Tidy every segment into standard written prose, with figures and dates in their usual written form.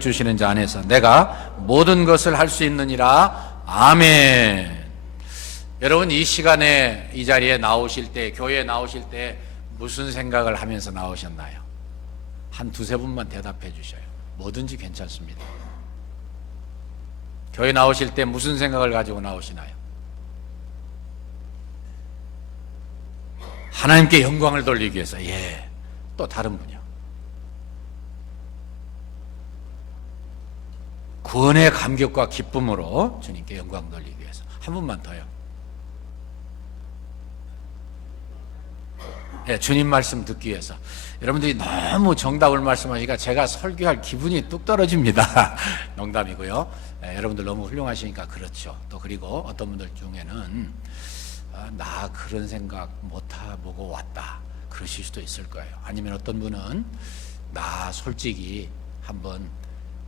주시는 자 안에서 내가 모든 것을 할 수 있느니라. 아멘. 여러분, 이 시간에 이 자리에 나오실 때, 교회에 나오실 때 무슨 생각을 하면서 나오셨나요? 한 두세 분만 대답해 주셔요. 뭐든지 괜찮습니다. 교회 나오실 때 무슨 생각을 가지고 나오시나요? 하나님께 영광을 돌리기 위해서. 또 다른 분이요. 구원의 감격과 기쁨으로 주님께 영광 돌리기 위해서. 한 분만 더요. 주님 말씀 듣기 위해서. 여러분들이 너무 정답을 말씀하시니까 제가 설교할 기분이 뚝 떨어집니다. 농담이고요. 여러분들 너무 훌륭하시니까 그렇죠. 또 그리고 어떤 분들 중에는 나 그런 생각 못하고 왔다, 그러실 수도 있을 거예요. 아니면 어떤 분은 나 솔직히 한번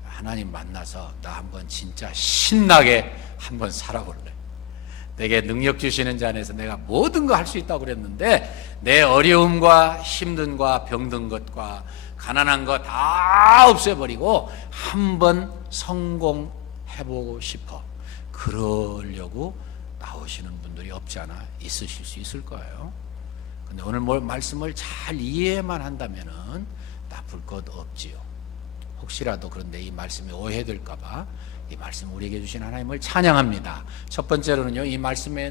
하나님 만나서 나 한번 진짜 신나게 한번 살아볼래. 내게 능력 주시는 자 안에서 내가 모든 거 할 수 있다고 그랬는데 내 어려움과 힘든과 병든 것과 가난한 거 다 없애버리고 한번 성공해보고 싶어. 그러려고 나오시는 분들이 없지 않아 있으실 수 있을 거예요. 근데 오늘 말씀을 잘 이해만 한다면은 나쁠 것 없지요. 혹시라도 그런데 이 말씀이 오해될까봐 이 말씀 우리에게 주신 하나님을 찬양합니다. 첫 번째로는요, 이 말씀이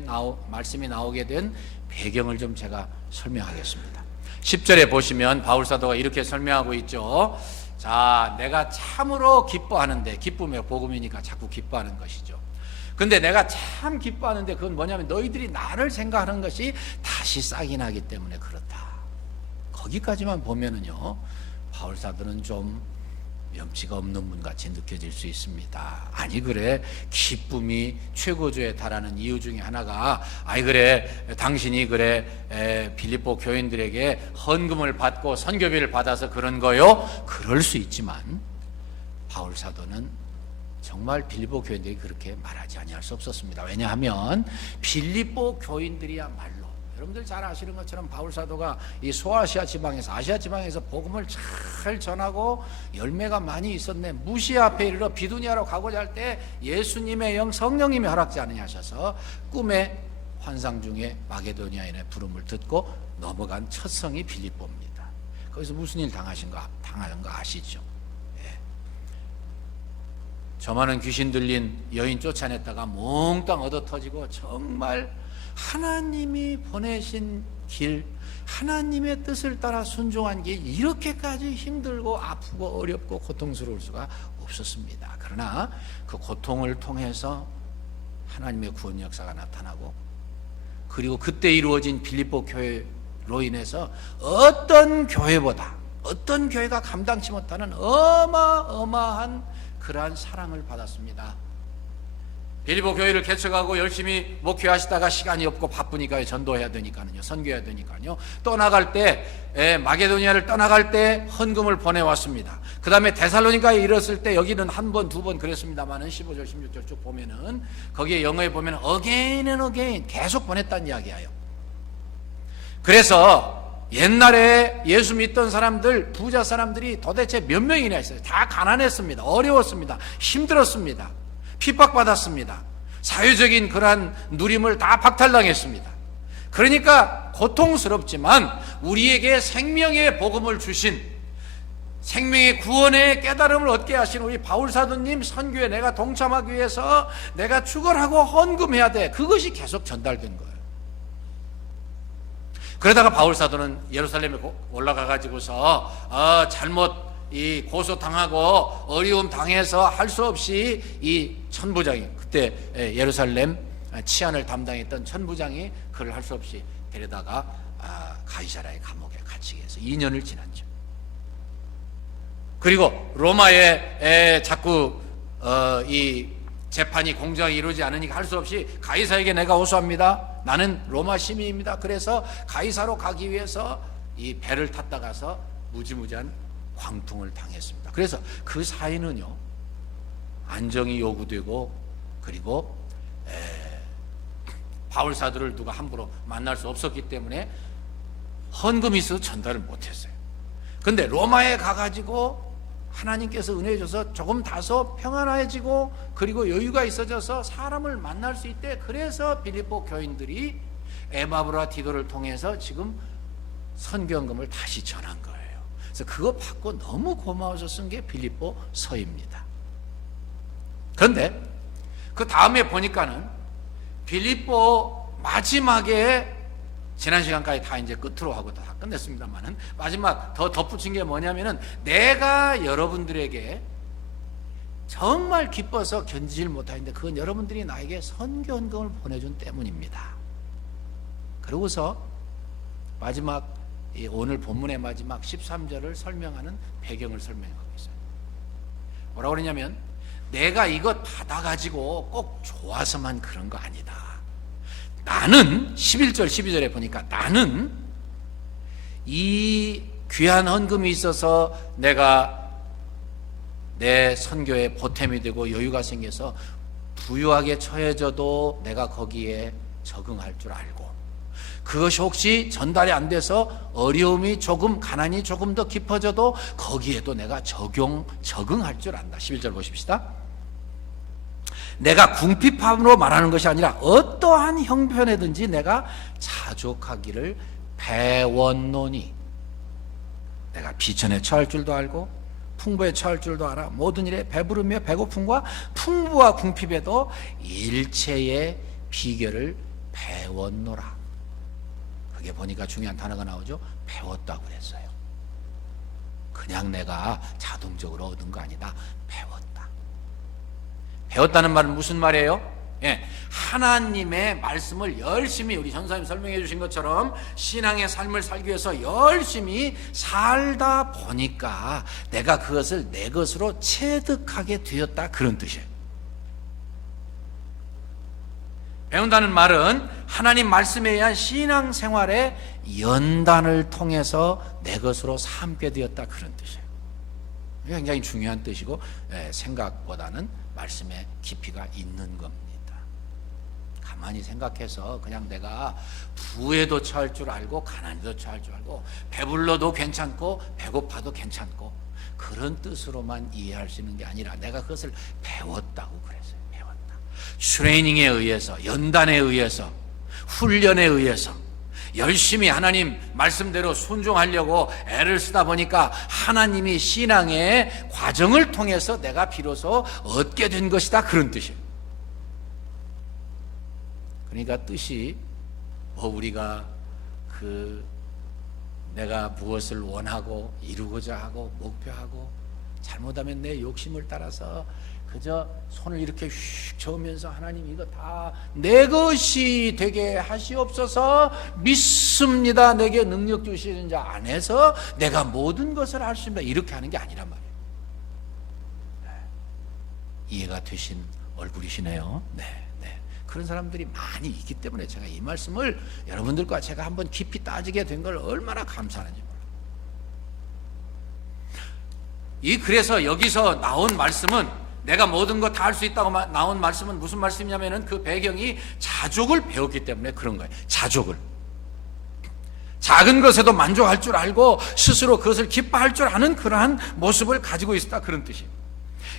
나오게 된 배경을 좀 제가 설명하겠습니다. 10절에 보시면 바울 사도가 이렇게 설명하고 있죠. 자, 내가 참으로 기뻐하는데, 기쁨의 복음이니까 자꾸 기뻐하는 것이죠. 근데 내가 참 기뻐하는데 그건 뭐냐면 너희들이 나를 생각하는 것이 다시 싹이 나기 때문에 그렇다. 거기까지만 보면은요, 바울 사도는 좀 염치가 없는 분 같이 느껴질 수 있습니다. 아니 그래, 기쁨이 최고조에 달하는 이유 중에 하나가, 아니 그래, 당신이 그래 빌립보 교인들에게 헌금을 받고 선교비를 받아서 그런 거요? 그럴 수 있지만 바울 사도는 정말 빌립보 교인들이 그렇게 말하지 아니할 수 없었습니다. 왜냐하면 빌립보 교인들이야말로 여러분들 잘 아시는 것처럼 바울 사도가 이 소아시아 지방에서, 아시아 지방에서 복음을 잘 전하고 열매가 많이 있었네. 무시아 앞에 이르러 비두니아로 가고자 할 때 예수님의 영, 성령님이 허락지 않으냐 하셔서 꿈의 환상 중에 마게도니아인의 부름을 듣고 넘어간 첫 성이 빌립보입니다. 거기서 무슨 일 당하는 거 아시죠? 저 많은 귀신 들린 여인 쫓아냈다가 몽땅 얻어 터지고 정말 하나님이 보내신 길, 하나님의 뜻을 따라 순종한 게 이렇게까지 힘들고 아프고 어렵고 고통스러울 수가 없었습니다. 그러나 그 고통을 통해서 하나님의 구원 역사가 나타나고, 그리고 그때 이루어진 빌립보 교회로 인해서 어떤 교회보다, 어떤 교회가 감당치 못하는 어마어마한 그러한 사랑을 받았습니다. 빌립보 교회를 개척하고 열심히 목회하시다가 시간이 없고 바쁘니까요, 전도해야 되니까요, 선교해야 되니까요, 떠나갈 때, 마게도니아를 떠나갈 때 헌금을 보내왔습니다. 그 다음에 데살로니가에 이르렀을 때, 여기는 한 번, 두 번 그랬습니다만은 15절, 16절 쭉 보면은 거기에 영어에 보면 again and again 계속 보냈다는 이야기예요. 그래서 옛날에 예수 믿던 사람들, 부자 사람들이 도대체 몇 명이나 있어요. 다 가난했습니다. 어려웠습니다. 힘들었습니다. 핍박받았습니다. 사회적인 그러한 누림을 다 박탈당했습니다. 그러니까 고통스럽지만 우리에게 생명의 복음을 주신, 생명의 구원의 깨달음을 얻게 하신 우리 바울 사도님 선교에 내가 동참하기 위해서 내가 축원하고 헌금해야 돼. 그것이 계속 전달된 거예요. 그러다가 바울 사도는 예루살렘에 올라가 가지고서 잘못 고소당하고 어려움 당해서 할 수 없이 이 천부장이, 그때 예루살렘 치안을 담당했던 천부장이 그를 할 수 없이 데려다가 가이사라의 감옥에 갇히게 해서 2년을 지났죠. 그리고 로마에 자꾸 이 재판이 공정하게 이루어지지 않으니까 할 수 없이 가이사에게 내가 호소합니다. 나는 로마 시민입니다. 그래서 가이사로 가기 위해서 이 배를 탔다 가서 무지무지한 광풍을 당했습니다. 그래서 그 사이는요, 안정이 요구되고, 그리고 바울 사도를 누가 함부로 만날 수 없었기 때문에 헌금이 있어도 전달을 못했어요. 근데 로마에 가가지고 하나님께서 은혜 줘서 조금 다소 평안해지고 그리고 여유가 있어져서 사람을 만날 수 있대. 그래서 빌립보 교인들이 에바브라 디도를 통해서 지금 선교헌금을 다시 전한 거예요. 그래서 그거 받고 너무 고마워서 쓴 게 빌립보 서입니다. 그런데 그 다음에 보니까는 빌립보 마지막에 지난 시간까지 다 이제 끝으로 하고 다 끝냈습니다만은 마지막 더 덧붙인 게 뭐냐면은 내가 여러분들에게 정말 기뻐서 견디질 못하는데 그건 여러분들이 나에게 선교헌금을 보내준 때문입니다. 그러고서 마지막 오늘 본문의 마지막 13절을 설명하는 배경을 설명하고 있어요. 뭐라고 그러냐면 내가 이것 받아가지고 꼭 좋아서만 그런 거 아니다. 나는 11절 12절에 보니까 나는 이 귀한 헌금이 있어서 내가 내 선교에 보탬이 되고 여유가 생겨서 부유하게 처해져도 내가 거기에 적응할 줄 알고 그것이 혹시 전달이 안 돼서 어려움이 조금 가난이 조금 더 깊어져도 거기에도 내가 적응할 줄 안다. 11절 보십시다. 내가 궁핍함으로 말하는 것이 아니라 어떠한 형편에든지 내가 자족하기를 배웠노니 내가 비천에 처할 줄도 알고 풍부에 처할 줄도 알아 모든 일에 배부르며 배고픔과 풍부와 궁핍에도 일체의 비결을 배웠노라. 그게 보니까 중요한 단어가 나오죠. 배웠다고 그랬어요. 그냥 내가 자동적으로 얻은 거 아니다. 배웠다. 배웠다는 말은 무슨 말이에요? 예, 하나님의 말씀을 열심히 우리 전사님 설명해 주신 것처럼 신앙의 삶을 살기 위해서 열심히 살다 보니까 내가 그것을 내 것으로 체득하게 되었다. 그런 뜻이에요. 배운다는 말은 하나님 말씀에 의한 신앙생활의 연단을 통해서 내 것으로 삼게 되었다. 그런 뜻이에요. 굉장히 중요한 뜻이고 생각보다는 말씀에 깊이가 있는 겁니다. 가만히 생각해서 그냥 내가 부에도 처할 줄 알고 가난에도 처할 줄 알고 배불러도 괜찮고 배고파도 괜찮고 그런 뜻으로만 이해할 수 있는 게 아니라 내가 그것을 배웠다고 그랬어요. 배웠다. 트레이닝에 의해서 연단에 의해서 훈련에 의해서 열심히 하나님 말씀대로 순종하려고 애를 쓰다 보니까 하나님이 신앙의 과정을 통해서 내가 비로소 얻게 된 것이다. 그런 뜻이에요. 그러니까 뜻이 우리가 내가 무엇을 원하고 이루고자 하고 목표하고 잘못하면 내 욕심을 따라서 그저 손을 이렇게 휙 저으면서 하나님 이거 다 내 것이 되게 하시옵소서 믿습니다. 내게 능력 주시는 자 안에서 내가 모든 것을 할 수 있습니다. 이렇게 하는 게 아니란 말이에요. 이해가 되신 얼굴이시네요. 네. 그런 사람들이 많이 있기 때문에 제가 이 말씀을 여러분들과 제가 한번 깊이 따지게 된 걸 얼마나 감사하는지 몰라요. 그래서 여기서 나온 말씀은 내가 모든 거 다 할 수 있다고 나온 말씀은 무슨 말씀이냐면은 그 배경이 자족을 배웠기 때문에 그런 거예요. 자족을. 작은 것에도 만족할 줄 알고 스스로 그것을 기뻐할 줄 아는 그러한 모습을 가지고 있었다. 그런 뜻이에요.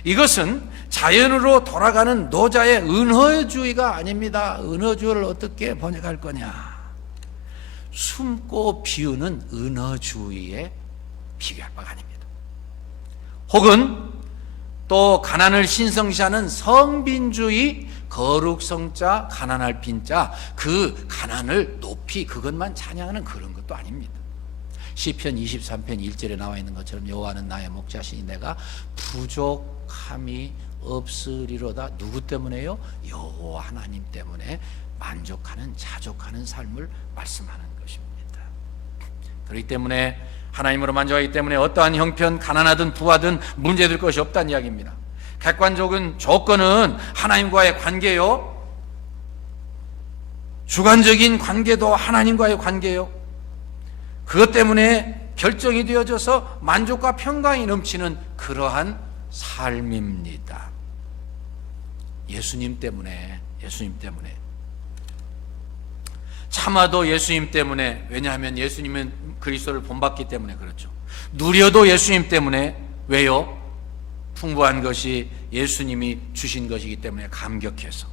이것은 자연으로 돌아가는 노자의 은허주의가 아닙니다. 은허주의를 어떻게 번역할 거냐? 숨고 비우는 은허주의에 비교할 바가 아닙니다. 혹은 또 가난을 신성시하는 성빈주의, 거룩성자, 가난할 빈자, 그 가난을 높이 그것만 찬양하는 그런 것도 아닙니다. 시편 23편 1절에 나와 있는 것처럼 여호와는 나의 목자시니 내가 부족함이 없으리로다. 누구 때문에요? 여호와 하나님 때문에 만족하는 자족하는 삶을 말씀하는 것입니다. 그렇기 때문에 하나님으로 만족하기 때문에 어떠한 형편, 가난하든 부하든 문제될 것이 없다는 이야기입니다. 객관적인 조건은 하나님과의 관계요, 주관적인 관계도 하나님과의 관계요, 그것 때문에 결정이 되어져서 만족과 평강이 넘치는 그러한 삶입니다. 예수님 때문에 참아도 예수님 때문에, 왜냐하면 예수님은 그리스도를 본받기 때문에 그렇죠. 누려도 예수님 때문에. 왜요? 풍부한 것이 예수님이 주신 것이기 때문에 감격해서,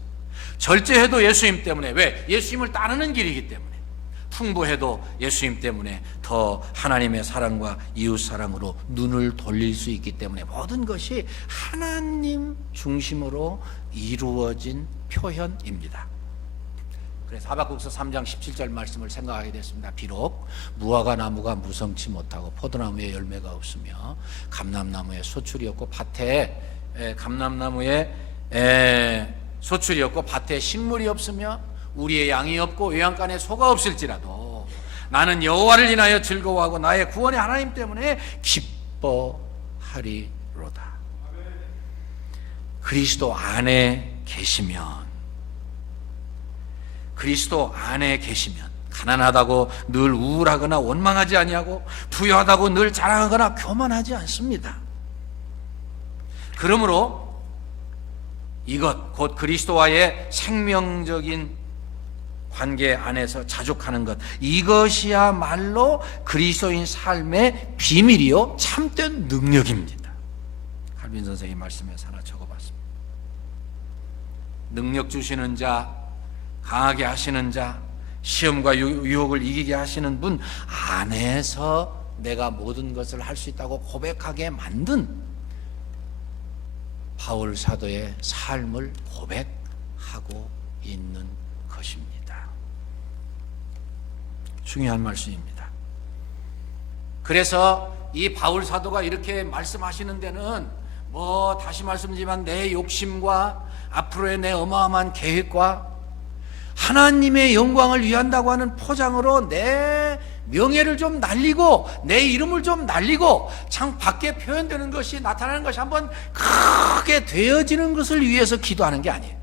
절제해도 예수님 때문에, 왜? 예수님을 따르는 길이기 때문에, 풍부해도 예수님 때문에 더 하나님의 사랑과 이웃 사랑으로 눈을 돌릴 수 있기 때문에 모든 것이 하나님 중심으로 이루어진 표현입니다. 그래서 하박국서 3장 17절 말씀을 생각하게 됐습니다. 비록 무화과 나무가 무성치 못하고 포도나무에 열매가 없으며 감람나무에 소출이 없고 밭에 소출이 없고 밭에 식물이 없으며 우리의 양이 없고 외양간에 소가 없을지라도 나는 여호와를 인하여 즐거워하고 나의 구원의 하나님 때문에 기뻐하리로다. 그리스도 안에 계시면 가난하다고 늘 우울하거나 원망하지 아니하고 부유하다고 늘 자랑하거나 교만하지 않습니다. 그러므로 이것 곧 그리스도와의 생명적인 관계 안에서 자족하는 것, 이것이야말로 그리스도인 삶의 비밀이요 참된 능력입니다. 칼빈 선생의 말씀에서 하나 적어봤습니다. 능력 주시는 자, 강하게 하시는 자, 시험과 유혹을 이기게 하시는 분 안에서 내가 모든 것을 할 수 있다고 고백하게 만든 바울 사도의 삶을 고백하고 있는 것입니다. 중요한 말씀입니다. 그래서 이 바울 사도가 이렇게 말씀하시는 데는 다시 말씀드리지만 내 욕심과 앞으로의 내 어마어마한 계획과 하나님의 영광을 위한다고 하는 포장으로 내 명예를 좀 날리고 내 이름을 좀 날리고 참 밖에 표현되는 것이, 나타나는 것이 한번 크게 되어지는 것을 위해서 기도하는 게 아니에요.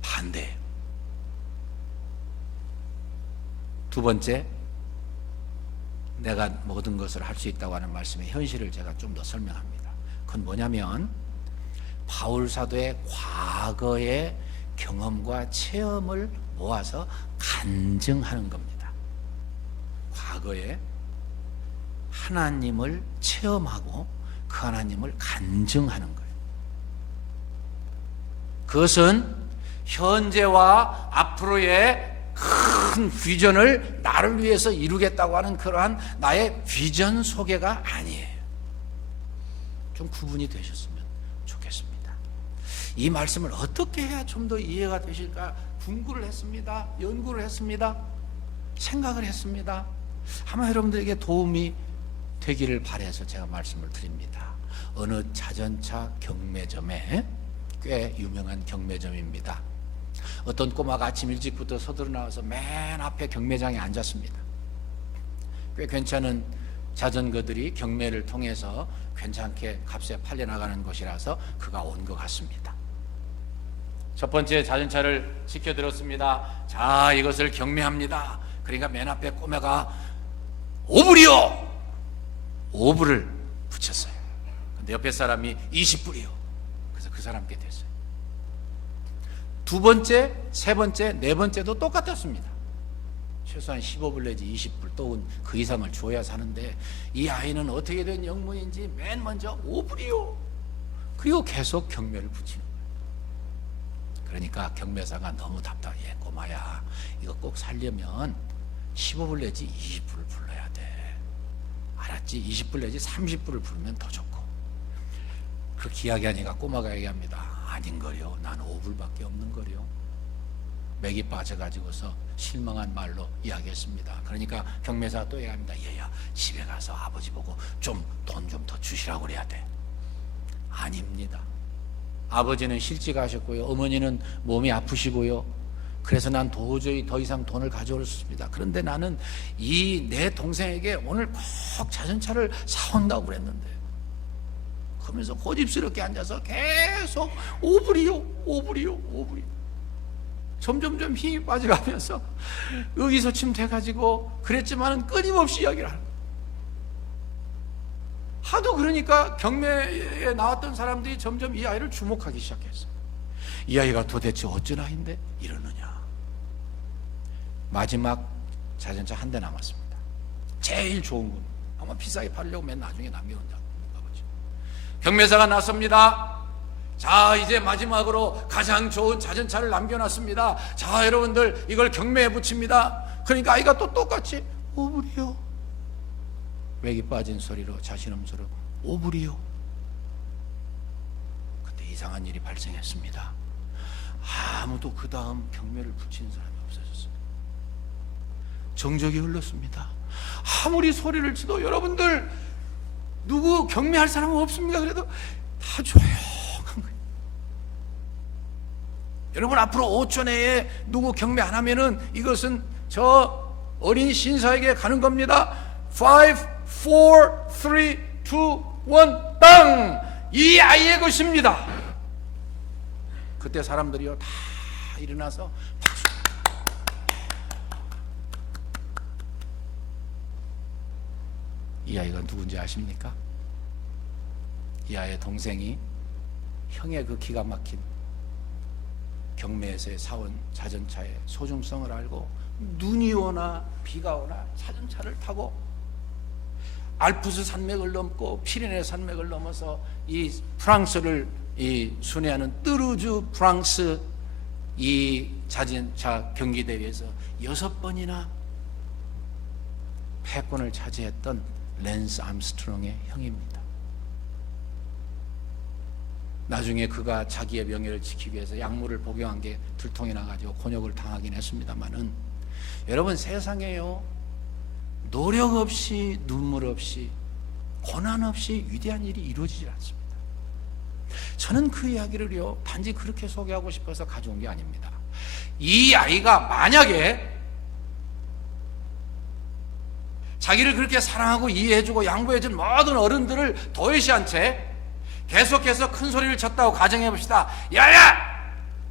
반대예요. 두 번째, 내가 모든 것을 할 수 있다고 하는 말씀의 현실을 제가 좀 더 설명합니다. 그건 뭐냐면 바울 사도의 과거의 경험과 체험을 모아서 간증하는 겁니다. 과거에 하나님을 체험하고 그 하나님을 간증하는 거예요. 그것은 현재와 앞으로의 큰 비전을 나를 위해서 이루겠다고 하는 그러한 나의 비전 소개가 아니에요. 좀 구분이 되셨으면 좋겠습니다. 이 말씀을 어떻게 해야 좀 더 이해가 되실까 궁구를 했습니다. 연구를 했습니다. 생각을 했습니다. 아마 여러분들에게 도움이 되기를 바라서 제가 말씀을 드립니다. 어느 자전차 경매점에, 꽤 유명한 경매점입니다. 어떤 꼬마가 아침 일찍부터 서둘러 나와서 맨 앞에 경매장에 앉았습니다. 꽤 괜찮은 자전거들이 경매를 통해서 괜찮게 값에 팔려나가는 곳이라서 그가 온 것 같습니다. 첫 번째 자전차를 지켜들었습니다. 자, 이것을 경매합니다. 그러니까 맨 앞에 꼬매가 5불이요! 5불을 붙였어요. 근데 옆에 사람이 20불이요. 그래서 그 사람께 됐어요. 두 번째, 세 번째, 네 번째도 똑같았습니다. 최소한 15불 내지 20불 또는 그 이상을 줘야 사는데 이 아이는 어떻게 된 영문인지 맨 먼저 5불이요. 그리고 계속 경매를 붙이는 거예요. 그러니까 경매사가 너무 답답해. 꼬마야, 이거 꼭 살려면 15불 내지 20불을 불러야 돼. 알았지? 20불 내지 30불을 부르면 더 좋고. 그렇게 이야기하니까 꼬마가 얘기합니다. 아닌거려. 난 5불밖에 없는거려. 맥이 빠져가지고서 실망한 말로 이야기했습니다. 그러니까 경매사가 또 얘기합니다. 얘야, 집에 가서 아버지 보고 좀 돈 좀 더 주시라고 그래야 돼. 아닙니다. 아버지는 실직하셨고요. 어머니는 몸이 아프시고요. 그래서 난 도저히 더 이상 돈을 가져올 수 없습니다. 그런데 나는 이 내 동생에게 오늘 꼭 자전차를 사온다고 그랬는데, 그러면서 고집스럽게 앉아서 계속 5불이요, 5불이요, 5불이요. 점점점 힘이 빠져가면서 의기소침 돼가지고 그랬지만은 끊임없이 이야기를 하는 거예요. 하도 그러니까 경매에 나왔던 사람들이 점점 이 아이를 주목하기 시작했어요. 이 아이가 도대체 어쩐 아이인데 이러느냐. 마지막 자전차 한 대 남았습니다. 제일 좋은 건 아마 비싸게 팔려고 맨 나중에 남겨놓은 거죠. 경매사가 나섭니다. 자, 이제 마지막으로 가장 좋은 자전차를 남겨놨습니다. 자, 여러분들 이걸 경매에 붙입니다. 그러니까 아이가 또 똑같이 오불이요. 맥이 빠진 소리로 자신음스러워 오불이요. 근데 이상한 일이 발생했습니다. 아무도 그 다음 경매를 붙이는 사람이 없어졌어요. 정적이 흘렀습니다. 아무리 소리를 치도 여러분들 누구 경매할 사람은 없습니다. 그래도 다 조용한 거예요. 여러분 앞으로 5초 내에 누구 경매 안 하면은 이것은 저 어린 신사에게 가는 겁니다. 5, 4, 3, 2, 1, 땅! 이 아이의 것입니다. 그때 사람들이요 다 일어나서 박수. 이 아이가 누군지 아십니까? 이 아이의 동생이 형의 그 기가 막힌 경매에서 사온 자전차의 소중성을 알고 눈이 오나 비가 오나 자전차를 타고 알프스 산맥을 넘고 피레네 산맥을 넘어서 이 프랑스를 순회하는 뚜르주 프랑스 이 자전차 경기 대회에서 6번이나 패권을 차지했던 랜스 암스트롱의 형입니다. 나중에 그가 자기의 명예를 지키기 위해서 약물을 복용한 게 들통이 나가지고 곤욕을 당하긴 했습니다만은, 여러분 세상에요 노력 없이 눈물 없이 고난 없이 위대한 일이 이루어지질 않습니다. 저는 그 이야기를요 단지 그렇게 소개하고 싶어서 가져온 게 아닙니다. 이 아이가 만약에 자기를 그렇게 사랑하고 이해해주고 양보해준 모든 어른들을 도외시한 채 계속해서 큰 소리를 쳤다고 가정해 봅시다. 야야!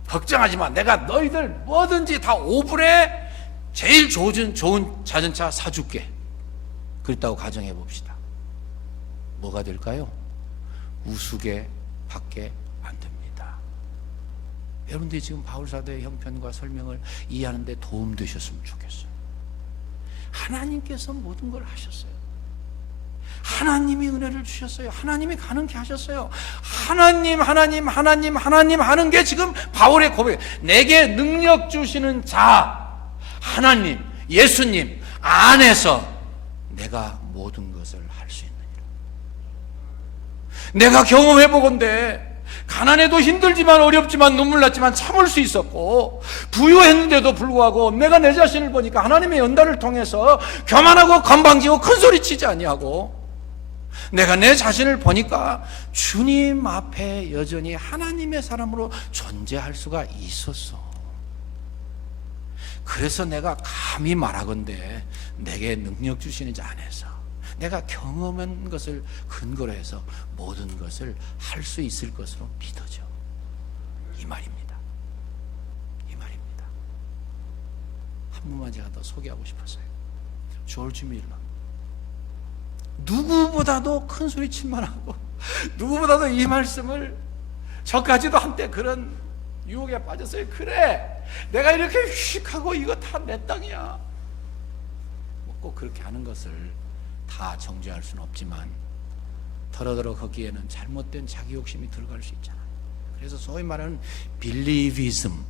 걱정하지 마. 내가 너희들 뭐든지 다 5불에 제일 좋은 자전차 사줄게. 그랬다고 가정해 봅시다. 뭐가 될까요? 우스개 밖에 안 됩니다. 여러분들이 지금 바울사도의 형편과 설명을 이해하는 데 도움 되셨으면 좋겠어요. 하나님께서 모든 걸 하셨어요. 하나님이 은혜를 주셨어요. 하나님이 가능케 하셨어요. 하나님 하는 게 지금 바울의 고백. 내게 능력 주시는 자 하나님 예수님 안에서 내가 모든 것을 할 수 있느니라. 내가 경험해 보건대 가난해도 힘들지만 어렵지만 눈물 났지만 참을 수 있었고, 부유했는데도 불구하고 내가 내 자신을 보니까 하나님의 연단을 통해서 교만하고 건방지고 큰소리치지 아니하고, 내가 내 자신을 보니까 주님 앞에 여전히 하나님의 사람으로 존재할 수가 있었어. 그래서 내가 감히 말하건대 내게 능력 주시는 자 안에서 내가 경험한 것을 근거로 해서 모든 것을 할 수 있을 것으로 믿어져. 이 말입니다. 이 말입니다. 한 분만 제가 더 소개하고 싶었어요. 조지 밀러. 누구보다도 큰 소리 칠만 하고 누구보다도 이 말씀을, 저까지도 한때 그런 유혹에 빠졌어요. 그래 내가 이렇게 휙하고 이거 다 내 땅이야. 뭐 꼭 그렇게 하는 것을 다 정죄할 수는 없지만 더러더러 거기에는 잘못된 자기 욕심이 들어갈 수 있잖아요. 그래서 소위 말하는 빌리비즘,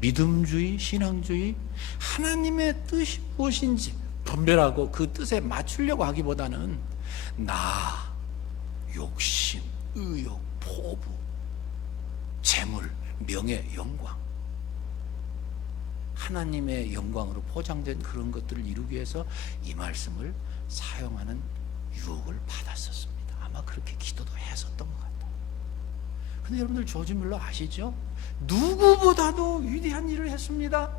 믿음주의, 신앙주의, 하나님의 뜻이 무엇인지 분별하고 그 뜻에 맞추려고 하기보다는 나, 욕심, 의욕, 포부, 재물, 명예, 영광, 하나님의 영광으로 포장된 그런 것들을 이루기 위해서 이 말씀을 사용하는 유혹을 받았었습니다. 아마 그렇게 기도도 했었던 것 같아요. 근데 여러분들 조지 밀러 아시죠? 누구보다도 위대한 일을 했습니다.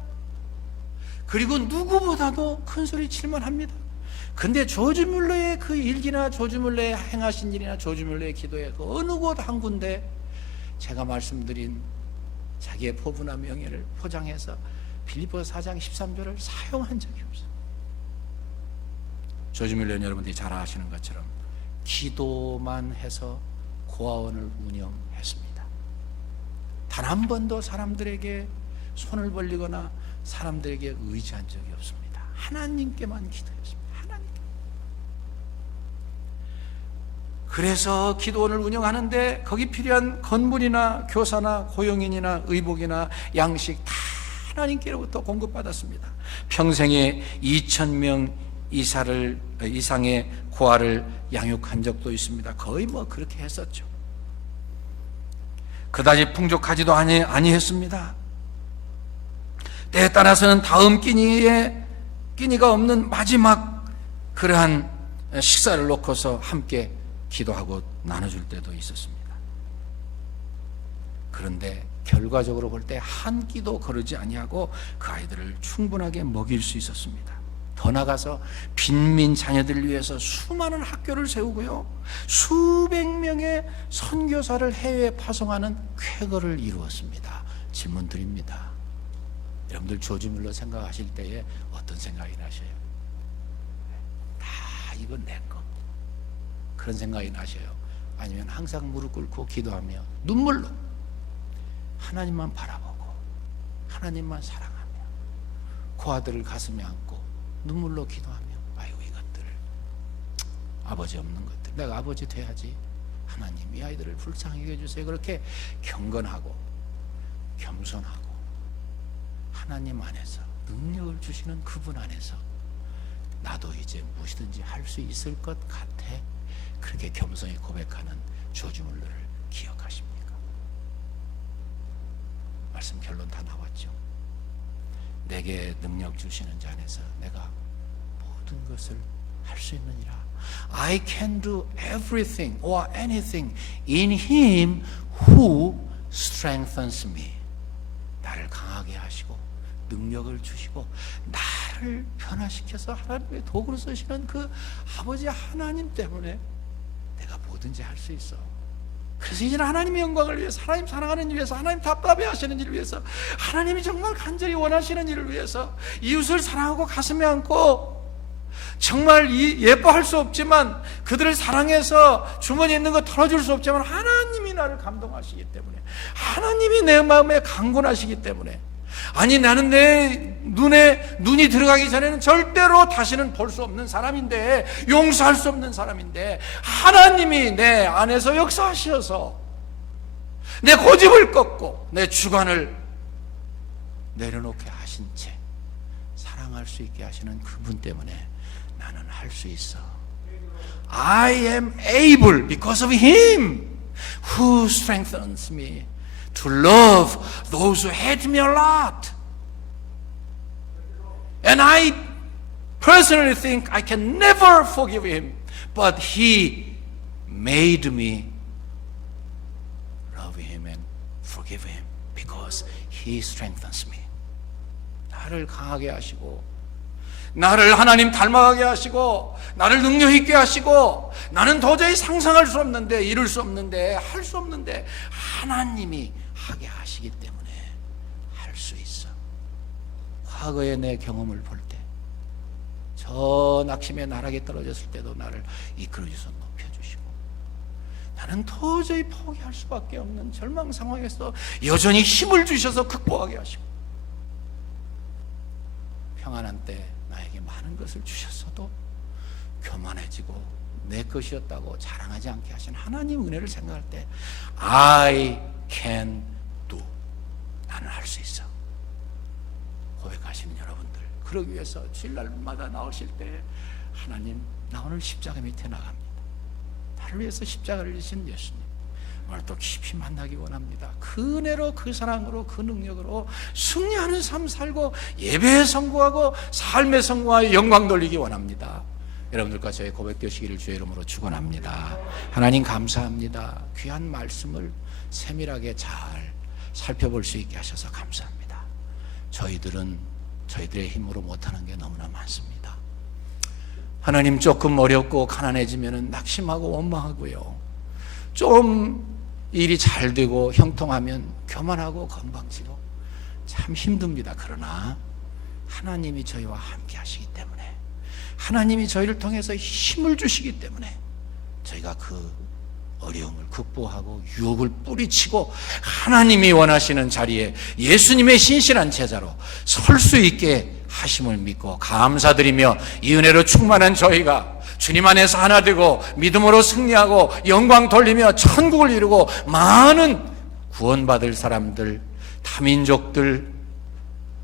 그리고 누구보다도 큰 소리 칠만 합니다. 근데 조지 밀러의 그 일기나 조지 밀러의 행하신 일이나 조지 밀러의 기도에 그 어느 곳 한 군데 제가 말씀드린 자기의 포부나 명예를 포장해서 빌립보서 4장 13절을 사용한 적이 없어요. 조지 밀러는 여러분들이 잘 아시는 것처럼 기도만 해서 고아원을 운영했습니다. 단 한 번도 사람들에게 손을 벌리거나 사람들에게 의지한 적이 없습니다. 하나님께만 기도했습니다. 하나님께. 그래서 기도원을 운영하는데 거기 필요한 건물이나 교사나 고용인이나 의복이나 양식 다 하나님께로부터 공급받았습니다. 평생에 2,000명 이상의 고아를 양육한 적도 있습니다. 거의 그렇게 했었죠. 그다지 풍족하지도 아니했습니다. 때에 따라서는 다음 끼니가 없는 마지막 그러한 식사를 놓고서 함께 기도하고 나눠줄 때도 있었습니다. 그런데 결과적으로 볼 때 한 끼도 거르지 아니하고 그 아이들을 충분하게 먹일 수 있었습니다. 더 나아가서 빈민 자녀들을 위해서 수많은 학교를 세우고요, 수백 명의 선교사를 해외에 파송하는 쾌거를 이루었습니다. 질문 드립니다. 여러분들 조지 뮬러 생각하실 때에 어떤 생각이 나셔요? 다 이건 내 거, 그런 생각이 나셔요? 아니면 항상 무릎 꿇고 기도하며 눈물로 하나님만 바라보고 하나님만 사랑하며 고아들을 가슴에 안고 눈물로 기도하며, 아이고 이것들 아버지 없는 것들, 내가 아버지 돼야지, 하나님 이 아이들을 불쌍하게 해주세요, 그렇게 경건하고 겸손하고 하나님 안에서 능력을 주시는 그분 안에서 나도 이제 무엇이든지 할 수 있을 것 같아, 그렇게 겸손히 고백하는 조지 뮬러를 기억하십니까? 말씀 결론 다 나왔죠. 내게 능력 주시는 자 안에서 내가 모든 것을 할 수 있느니라. I can do everything or anything in Him who strengthens me. 나를 강하게 하시고 능력을 주시고 나를 변화시켜서 하나님의 도구로 쓰시는 그 아버지 하나님 때문에 내가 뭐든지 할 수 있어. 그래서 이제는 하나님의 영광을 위해서, 하나님 사랑하는 일 위해서, 하나님 답답해 하시는 일을 위해서, 하나님이 정말 간절히 원하시는 일을 위해서 이웃을 사랑하고 가슴에 안고, 정말 예뻐할 수 없지만 그들을 사랑해서 주머니에 있는 거 털어줄 수 없지만 하나님이 나를 감동하시기 때문에, 하나님이 내 마음에 강건하시기 때문에, 아니 나는 내 눈이 들어가기 전에는 절대로 다시는 볼 수 없는 사람인데, 용서할 수 없는 사람인데, 하나님이 내 안에서 역사하셔서 내 고집을 꺾고 내 주관을 내려놓게 하신 채 사랑할 수 있게 하시는 그분 때문에 나는 할 수 있어. I am able because of Him who strengthens me to love those who hate me a lot. And I personally think I can never forgive him, but He made me love him and forgive him because He strengthens me. 나를 강하게 하시고, 나를 하나님 닮아가게 하시고, 나를 능력 있게 하시고, 나는 도저히 상상할 수 없는데, 이룰 수 없는데, 할 수 없는데 하나님이 하게 하시기 때문에 할 수 있어. 과거의 내 경험을 볼 때, 저 낙심의 나락에 떨어졌을 때도 나를 이끌어 주셔서 높여주시고, 나는 도저히 포기할 수밖에 없는 절망 상황에서 여전히 힘을 주셔서 극복하게 하시고, 평안한 때 나에게 많은 것을 주셨어도 교만해지고 내 것이었다고 자랑하지 않게 하신 하나님 은혜를 생각할 때 I can do, 나는 할 수 있어 고백하시는 여러분들, 그러기 위해서 주일날마다 나오실 때 하나님 나 오늘 십자가 밑에 나갑니다, 나를 위해서 십자가를 지신 예수님 오늘 또 깊이 만나기 원합니다. 그 은혜로, 그 사랑으로, 그 능력으로 승리하는 삶 살고 예배에 성공하고 삶에 성공하여 영광 돌리기 원합니다. 여러분들과 저의 고백되시기를 주의 이름으로 축원합니다. 하나님 감사합니다. 귀한 말씀을 세밀하게 잘 살펴볼 수 있게 하셔서 감사합니다. 저희들의 힘으로 못하는 게 너무나 많습니다. 하나님, 조금 어렵고 가난해지면 낙심하고 원망하고요, 좀 일이 잘 되고 형통하면 교만하고 건방지고 참 힘듭니다. 그러나 하나님이 저희와 함께 하시기 때문에, 하나님이 저희를 통해서 힘을 주시기 때문에 저희가 그 어려움을 극복하고 유혹을 뿌리치고 하나님이 원하시는 자리에 예수님의 신실한 제자로 설 수 있게 하심을 믿고 감사드리며, 이 은혜로 충만한 저희가 주님 안에서 하나 되고 믿음으로 승리하고 영광 돌리며 천국을 이루고 많은 구원받을 사람들, 다민족들,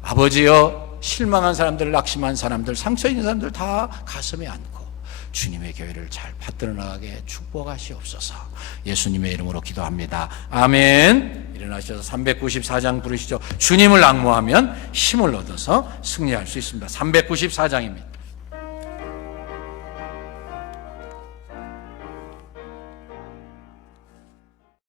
아버지여 실망한 사람들, 낙심한 사람들, 상처 있는 사람들 다 가슴에 안고 주님의 교회를 잘 받들어 나가게 축복하시옵소서. 예수님의 이름으로 기도합니다. 아멘. 일어나셔서 394장 부르시죠. 주님을 앙모하면 힘을 얻어서 승리할 수 있습니다. 394장입니다.